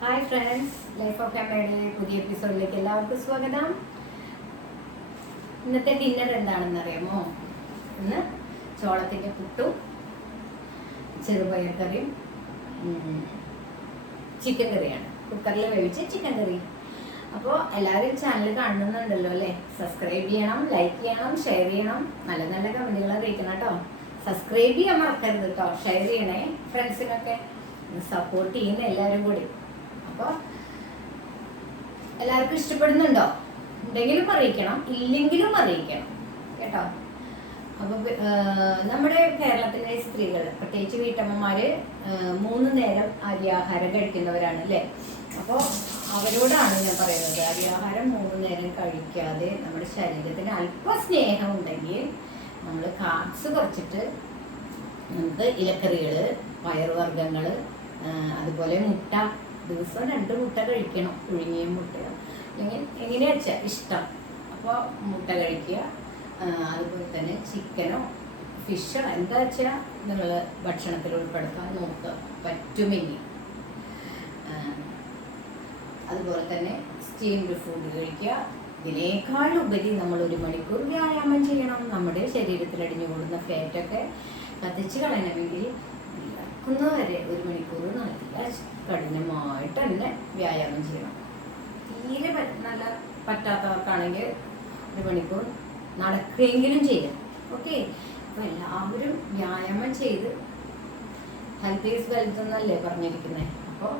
Hi friends, life of അമ്മയുടെ പുതിയ എപ്പിസോഡിലേക്ക് എല്ലാവർക്കും സ്വാഗതം. ഇന്നത്തെ ഡിന്നർ എന്താണെന്ന് അറിയാമോ? ഇന്ന് ചോളത്തിൻ്റെ പുട്ടും ചെറുപയർ കറിയും ചിക്കൻ കറിയാണ്. കുക്കറിൽ വേവിച്ച ചിക്കൻ കറി. അപ്പോൾ എല്ലാവരും ചാനൽ കാണുന്നുണ്ടല്ലോ അല്ലേ? സബ്സ്ക്രൈബ് ചെയ്യണം, ലൈക്ക് ചെയ്യണം, ഷെയർ ചെയ്യണം, നല്ല നല്ല കമൻറ്റുകൾ അറിയിക്കണം കേട്ടോ. സബ്സ്ക്രൈബ് ചെയ്യാൻ മറക്കരുത് കേട്ടോ. ഷെയർ ചെയ്യണേ ഫ്രണ്ട്സിനൊക്കെ. സപ്പോർട്ട് ചെയ്യുന്ന എല്ലാവരും കൂടി. അപ്പോൾ എല്ലാവർക്കും ഇഷ്ടപ്പെടുന്നുണ്ടോ? ഉണ്ടെങ്കിലും അറിയിക്കണം, ഇല്ലെങ്കിലും അറിയിക്കണം കേട്ടോ. അപ്പോൾ നമ്മുടെ കേരളത്തിലെ സ്ത്രീകൾ, പ്രത്യേകിച്ച് വീട്ടമ്മമാർ 3 നേരം അരിയാഹാരം കഴിക്കുന്നവരാണ് അല്ലേ? അപ്പോൾ അവരോടാണ് ഞാൻ പറയുന്നത്, അരിയാഹാരം 3 നേരം കഴിക്കാതെ നമ്മുടെ ശരീരത്തിന് അല്പം സ്നേഹം ഉണ്ടെങ്കിൽ നമ്മൾ കാർബ്സ് കുറച്ചിട്ട് നമുക്ക് ഇലക്കറികൾ, പയറുവർഗ്ഗങ്ങൾ, അതുപോലെ മുട്ട, ദിവസം 2 മുട്ട കഴിക്കണം. പുഴുങ്ങിയ മുട്ട അല്ലെങ്കിൽ എങ്ങനെയാ വെച്ചാൽ ഇഷ്ടം. അപ്പോൾ മുട്ട കഴിക്കുക. അതുപോലെ തന്നെ ചിക്കനോ ഫിഷോ എന്താ വെച്ചാൽ നിങ്ങൾ ഭക്ഷണത്തിൽ ഉൾപ്പെടുത്താൻ നോക്കുക പറ്റുമെങ്കിൽ. അതുപോലെ തന്നെ സ്റ്റീംഡ് ഫുഡ് കഴിക്കുക. ഇതിനേക്കാൾ ഉപരി നമ്മൾ 1 മണിക്കൂർ വ്യായാമം ചെയ്യണം. നമ്മുടെ ശരീരത്തിൽ അടിഞ്ഞുകൂടുന്ന ഫാറ്റൊക്കെ കത്തിച്ച് കളയണമെങ്കിൽ വരെ 1 മണിക്കൂർ നല്ല കഠിനമായിട്ട് തന്നെ വ്യായാമം ചെയ്യണം. തീരെ നല്ല പറ്റാത്തവർക്കാണെങ്കിൽ 1 മണിക്കൂർ നടക്കുകയെങ്കിലും ചെയ്യാം. ഓക്കെ, അപ്പോൾ എല്ലാവരും വ്യായാമം ചെയ്ത് ഹെൽത്ത് ഈസ് വെൽത്ത് എന്നല്ലേ പറഞ്ഞിരിക്കുന്നത്. അപ്പോൾ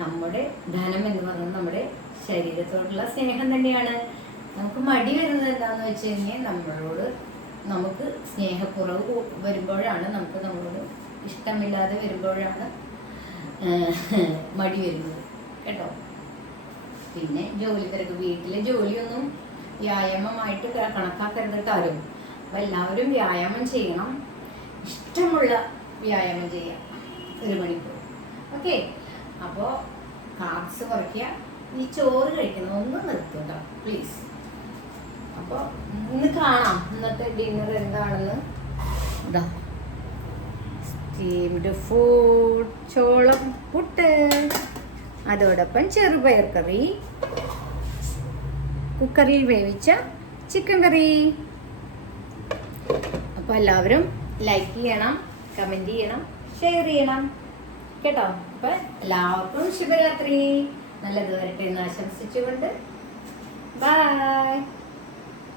നമ്മുടെ ധനം എന്ന് പറയുന്നത് നമ്മുടെ ശരീരത്തോടുള്ള സ്നേഹം തന്നെയാണ്. നമുക്ക് മടി വരുന്നത് എന്താണെന്ന് വെച്ച് കഴിഞ്ഞാൽ നമുക്ക് സ്നേഹക്കുറവ് വരുമ്പോഴാണ്, നമ്മളോട് ഇഷ്ടമില്ലാതെ വരുമ്പോഴാണ് മടി വരുന്നത് കേട്ടോ. പിന്നെ ജോലി തിരക്ക്, വീട്ടിലെ ജോലിയൊന്നും വ്യായാമമായിട്ട് കണക്കാക്കരുത് കേട്ടോ ആരും. അപ്പോൾ എല്ലാവരും വ്യായാമം ചെയ്യണം. ഇഷ്ടമുള്ള വ്യായാമം ചെയ്യാം 1 മണിക്കൂർ. ഓക്കെ, അപ്പോൾ കാർബ്സ് കുറയ്ക്കുക. ഈ ചോറ് കഴിക്കുന്നത് ഒന്ന് നിർത്തും കേട്ടോ പ്ലീസ്. അപ്പോൾ ഇന്ന് കാണാം ഇന്നത്തെ ഡിന്നർ എന്താണെന്ന്. ഇതാ സ്റ്റീംഡ് ഫുഡ്, ചോളം പുട്ട്, അതോടൊപ്പം ചെറുപയർ കറി, കുക്കറിൽ വേവിച്ച ചിക്കൻ കറി. അപ്പോൾ എല്ലാവരും ലൈക്ക് ചെയ്യണം, കമൻറ്റ് ചെയ്യണം, ഷെയർ ചെയ്യണം കേട്ടോ. അപ്പോൾ എല്ലാവർക്കും ശുഭരാത്രി, നല്ലത് വരട്ടെ എന്ന് ആശംസിച്ചുകൊണ്ട് ബൈ.